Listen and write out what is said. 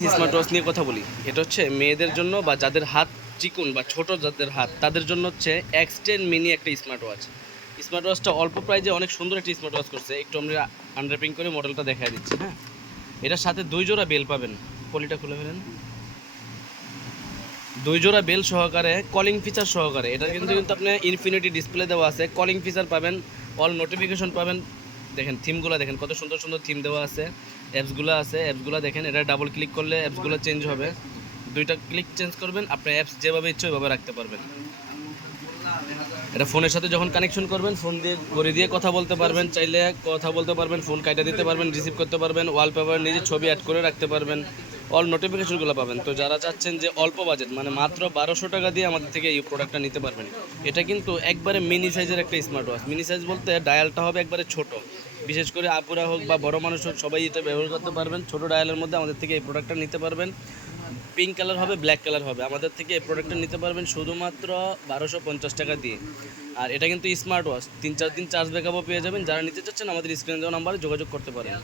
Smart watch নিয়ে কথা বলি। এটা হচ্ছে মেয়েদের জন্য বা যাদের হাত চিকুন বা ছোট যাদের হাত তাদের জন্য হচ্ছে এক্স টেন মিনি একটা স্মার্ট ওয়াচ স্মার্ট ওয়াচটা অল্প প্রাইজে অনেক সুন্দর একটা স্মার্ট ওয়াচ করছে। একটু আমরা আনর্যাপিং করে মডেলটা দেখা দিচ্ছি হ্যাঁ? এটার সাথে দুই জোড়া বেল পাবেন। পলিটা খুলে ফেলেন। দুই জোড়া বেল সহকারে কলিং ফিচার সহকারে। এটা কিন্তু কিন্তু আপনি ইনফিনিটি ডিসপ্লে দেওয়া আছে। কলিং ফিচার পাবেন অল নোটিফিকেশন পাবেন। দেখেন থিমগুলো দেখেন, কত সুন্দর সুন্দর থিম দেওয়া আছে। অ্যাপসগুলো আছে, অ্যাপসগুলো দেখেন, এটা ডাবল ক্লিক করলে অ্যাপসগুলো চেঞ্জ হবে। দুইটা ক্লিক চেঞ্জ করবেন আপনার অ্যাপস যেভাবে ইচ্ছে ওইভাবে রাখতে পারবেন। এটা ফোনের সাথে যখন কানেকশন করবেন, ফোন দিয়ে ঘড়ি দিয়ে কথা বলতে পারবেন, চাইলে কথা বলতে পারবেন, ফোন কাইটা দিতে পারবেন রিসিভ করতে পারবেন ওয়ালপেপার নিজে ছবি অ্যাড করে রাখতে পারবেন। অল নোটিফিকেশনগুলো পাবেন। তো যারা চাচ্ছেন যে অল্প বাজেট মানে মাত্র বারোশো টাকা দিয়ে আমাদের থেকে এই প্রোডাক্টটা নিতে পারবেন। এটা কিন্তু একবারে মিনি সাইজের একটা স্মার্ট ওয়াচ মিনি সাইজ বলতে ডায়ালটা হবে একবারে ছোট। বিশেষ করে আপুরা হোক বা বড় মানুষ হোক, সবাই এটা ব্যবহার করতে পারবেন। ছোট ডায়ালের মধ্যে আমাদের থেকে এই প্রোডাক্টটা নিতে পারবেন। পিঙ্ক কালার হবে ব্ল্যাক কালার হবে। আমাদের থেকে এই প্রোডাক্টটা নিতে পারবেন শুধুমাত্র বারোশো পঞ্চাশ টাকা দিয়ে। আর এটা কিন্তু স্মার্ট ওয়াচ তিন, চার দিন চার্জ ব্যাকআপও পেয়ে যাবেন। যারা নিতে চাচ্ছেন, আমাদের স্ক্রিনে দেওয়া নাম্বারে যোগাযোগ করতে পারেন।